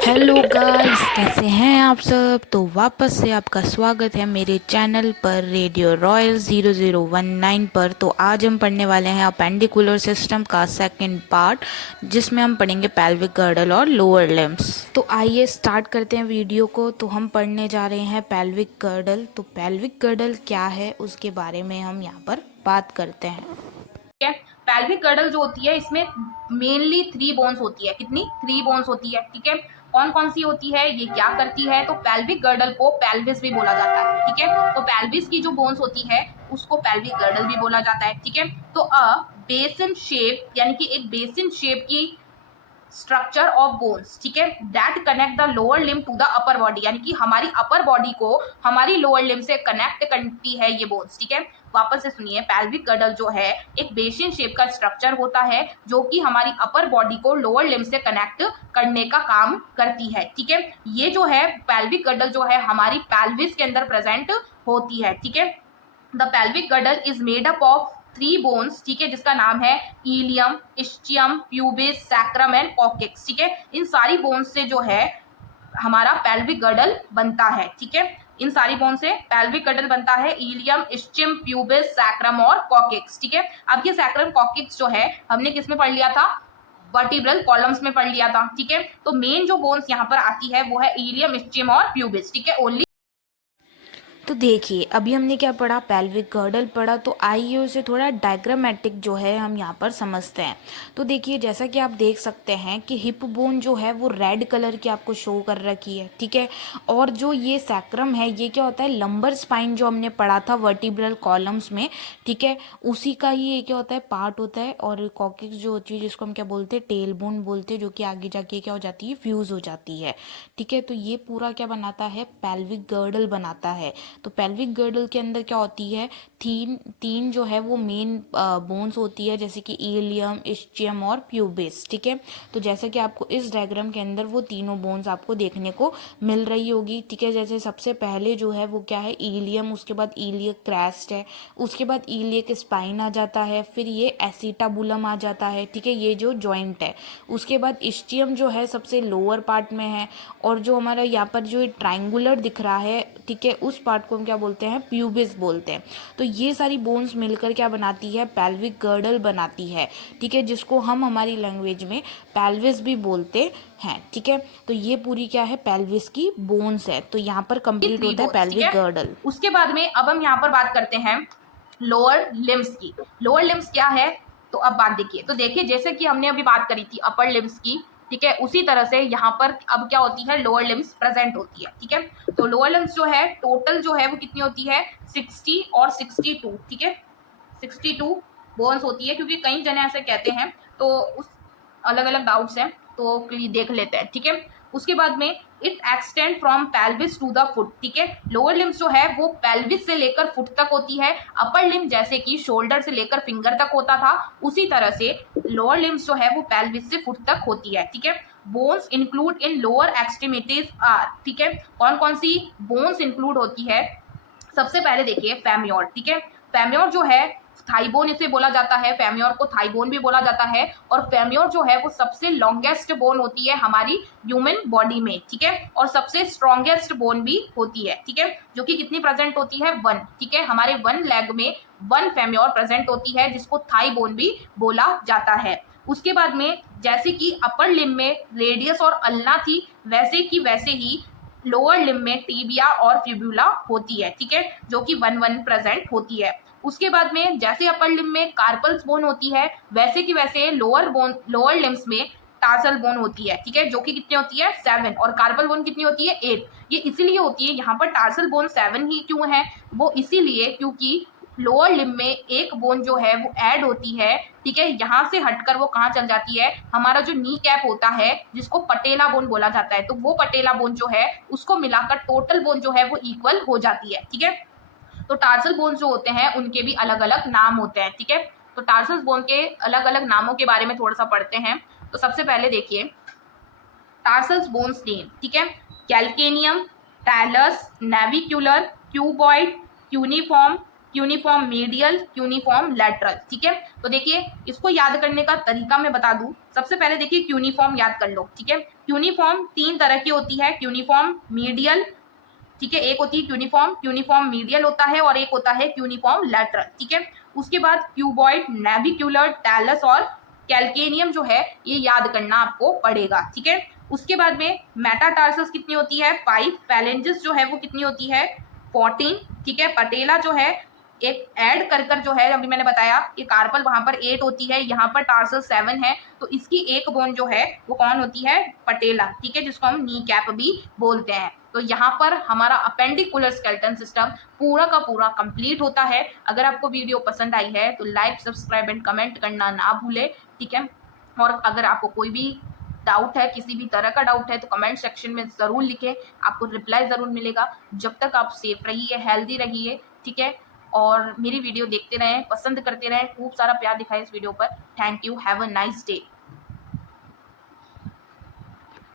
Hello guys, कैसे हैं आप सब। तो वापस से आपका स्वागत है मेरे चैनल पर रेडियो रॉयल 0019 पर। तो आज हम पढ़ने वाले हैं अपेंडिकुलर सिस्टम का सेकंड पार्ट, जिसमें हम पढ़ेंगे पेल्विक गर्डल और लोअर लिम्स। तो आइए स्टार्ट करते हैं वीडियो को। तो हम पढ़ने जा रहे हैं पेल्विक गर्डल। तो पेल्विक गर्डल क्या है उसके बारे में हम यहाँ पर बात करते हैं। है। पेल्विक गर्डल जो होती है इसमें मेनली 3 बोन्स होती है। कितनी? 3 बोन्स होती है। ठीक है, कौन कौन सी होती है, ये क्या करती है? तो पेल्विक गर्डल को पेल्विस भी बोला जाता है। ठीक है, तो पेल्विस की जो बोन्स होती है उसको पेल्विक गर्डल भी बोला जाता है। ठीक है, तो बेसिन शेप यानी कि एक बेसिन शेप की स्ट्रक्चर ऑफ बोन्स, ठीक है, that connect the lower limb to the upper body, यानी कि हमारी अपर बॉडी को हमारी लोअर लिम्ब से कनेक्ट करती है ये बोन्स। ठीक है, वापस से सुनिए, पेल्विक गर्डल जो है एक बेसिन शेप का स्ट्रक्चर होता है जो कि हमारी अपर बॉडी को लोअर लिम्ब से कनेक्ट करने का काम करती है। ठीक है, ये जो है पेल्विक गर्डल जो है हमारी पेल्विस के अंदर प्रेजेंट होती है। ठीक है, the pelvic girdle is made up of 3 bones, ठीक है, जिसका नाम है ilium, ischium, pubis, sacrum and coccyx. ठीक है, इन सारी बोन्स से जो है हमारा पेल्विक गर्डल बनता है। ठीक है, इन सारी बोन से पेल्विक गर्डल बनता है, इलियम, इस्चियम, प्यूबिस, सैक्रम और कॉकेक्स। ठीक है, अब ये सैक्रम कॉकेक्स जो है हमने किस में पढ़ लिया था? वर्टिब्रल कॉलम्स में पढ़ लिया था। ठीक है, तो मेन जो बोन्स यहाँ पर आती है वो है इलियम, इस्चियम और प्यूबिस। ठीक है, ओनली। तो देखिए, अभी हमने क्या पढ़ा, पेल्विक गर्डल पढ़ा। तो आइए उसे थोड़ा डायग्रामेटिक जो है हम यहाँ पर समझते हैं। तो देखिए, जैसा कि आप देख सकते हैं कि हिप बोन जो है वो रेड कलर की आपको शो कर रखी है। ठीक है, और जो ये सैक्रम है ये क्या होता है, लंबर स्पाइन जो हमने पढ़ा था वर्टिब्रल कॉलम्स में, ठीक है, उसी का ही ये क्या होता है, पार्ट होता है। और कॉकिक्स जो होती है जिसको हम क्या बोलते हैं, टेल बोन बोलते हैं, जो कि आगे जाके क्या हो जाती है, फ्यूज हो जाती है। ठीक है, तो ये पूरा क्या बनाता है, पेल्विक गर्डल बनाता है। तो पेल्विक गर्डल के अंदर क्या होती है, तीन तीन जो है वो मेन बोन्स होती है, जैसे कि इलियम, इस्चियम और प्यूबिस। ठीक है, तो जैसे कि आपको इस डायग्राम के अंदर वो तीनों बोन्स आपको देखने को मिल रही होगी। ठीक है, जैसे सबसे पहले जो है वो क्या है, इलियम, उसके बाद इलियक क्रेस्ट है, उसके बाद इलियक स्पाइन आ जाता है, फिर ये एसिटाबुलम आ जाता है। ठीक है, ये जो जॉइंट है, उसके बाद इस्चियम जो है सबसे लोअर पार्ट में है, और जो हमारा यहाँ पर जो ट्राइंगुलर दिख रहा है, ठीक है, उस पार्ट को हम क्या बोलते हैं, प्यूबिस बोलते हैं। तो ये सारी बोन्स मिलकर क्या बनाती है, पेल्विक गर्डल बनाती है। ठीक है, जिसको हम हमारी लैंग्वेज में पेल्विस भी बोलते हैं। ठीक है, तो ये पूरी क्या है, पेल्विस की बोन्स है। तो यहाँ पर कंप्लीट 3 होता है बोन्स। ठीक पेल्विक है, गर्डल। उसके बाद में अब हम यहाँ पर बात करते हैं लोअर लिम्स की। लोअर लिम्स क्या है? तो अब बात देखिए, तो देखिए जैसे कि हमने अभी बात करी थी अपर लिम्स की, ठीक है, उसी तरह से यहाँ पर अब क्या होती है, लोअर लिम्स प्रेजेंट होती है। ठीक है, तो लोअर लिम्स जो है टोटल जो है वो कितनी होती है, 60 और 62। ठीक है, 62 बोन्स होती है, क्योंकि कई जने ऐसे कहते हैं, तो उस अलग अलग डाउट्स हैं, तो देख लेते हैं। ठीक है, उसके बाद में it extend from pelvis to the foot. ठीक है, लोअर लिम्स जो है वो पेल्विस से लेकर फुट तक होती है। अपर लिम्ब जैसे कि शोल्डर से लेकर फिंगर तक होता था, उसी तरह से लोअर लिम्स जो है वो पेल्विस से फुट तक होती है। ठीक है, bones include in lower extremities are. ठीक है, कौन कौन सी बोन्स इंक्लूड होती है? सबसे पहले देखिए फेम्योर। ठीक है, फेम्योर जो है थाइबोन इसे बोला जाता है, फेम्योर को थाइबोन भी बोला जाता है। और फेम्योर जो है वो सबसे लॉन्गेस्ट बोन होती है हमारी ह्यूमन बॉडी में। ठीक है, और सबसे स्ट्रॉन्गेस्ट बोन भी होती है। ठीक है, जो कि कितनी प्रेजेंट होती है, 1। ठीक है, हमारे 1 लेग में 1 फेम्योर प्रेजेंट होती है, जिसको थाई बोन भी बोला जाता है। उसके बाद में जैसे कि अपर लिम्ब में रेडियस और अल्ना थी, वैसे ही लोअर लिम्ब में टीबिया और फिब्यूला होती है। ठीक है, जो कि 1 प्रेजेंट होती है। उसके बाद में जैसे अपर लिम्ब में कार्पल्स बोन होती है, वैसे लोअर लिम्स में टार्सल बोन होती है। ठीक है, जो कि कितनी होती है, 7। और कार्पल बोन कितनी होती है, 8। ये इसीलिए होती है, यहाँ पर टार्सल बोन 7 ही क्यों है, वो इसीलिए क्योंकि लोअर लिम्ब में एक बोन जो है वो ऐड होती है। ठीक है, यहाँ से हटकर वो कहाँ चल जाती है, हमारा जो नी कैप होता है जिसको पटेला बोन बोला जाता है, तो वो पटेला बोन जो है उसको मिलाकर टोटल बोन जो है वो इक्वल हो जाती है। ठीक है, तो टार्सल बोन्स जो होते हैं उनके भी अलग अलग नाम होते हैं। ठीक है, तो टार्सल बोन के अलग अलग नामों के बारे में थोड़ा सा पढ़ते हैं। तो सबसे पहले देखिए टार्सल्स बोन्स नेम। ठीक है, calcaneum, talus, navicular, cuboid, cuneiform, cuneiform medial, cuneiform lateral. ठीक है, तो देखिए इसको याद करने का तरीका मैं बता दूं। सबसे पहले देखिए क्यूनिफॉर्म याद कर लो। ठीक है, क्यूनिफॉर्म 3 तरह की होती है, क्यूनिफॉर्म मीडियल, ठीक है, एक होती है क्यूनिफॉर्म, क्यूनिफॉर्म मीडियल होता है, और एक होता है क्यूनिफॉर्म लैटरल। ठीक है, उसके बाद क्यूबॉइड, नेविक्यूलर, टैलस और कैल्केनियम जो है ये याद करना आपको पड़ेगा। ठीक है, उसके बाद में मेटाटार्सस कितनी होती है 5, फैलेंजेस जो है वो कितनी होती है 14। ठीक है, पटेला जो है एक ऐड कर कर जो है अभी मैंने बताया कि कार्पल वहां पर 8 होती है, यहाँ पर टार्सस 7 है, तो इसकी एक बोन जो है वो कौन होती है पटेला। ठीक है, जिसको हम नी कैप भी बोलते हैं। तो यहाँ पर हमारा अपेंडिकुलर स्केलेटन सिस्टम पूरा का पूरा कंप्लीट होता है। अगर आपको वीडियो पसंद आई है तो लाइक, सब्सक्राइब एंड कमेंट करना ना भूले। ठीक है, और अगर आपको कोई भी डाउट है, किसी भी तरह का डाउट है, तो कमेंट सेक्शन में ज़रूर लिखें, आपको रिप्लाई ज़रूर मिलेगा। जब तक आप सेफ रहिए, हेल्दी रहिए। ठीक है, और मेरी वीडियो देखते रहें, पसंद करते रहें, खूब सारा प्यार दिखाएं इस वीडियो पर। Thank you, have a nice day.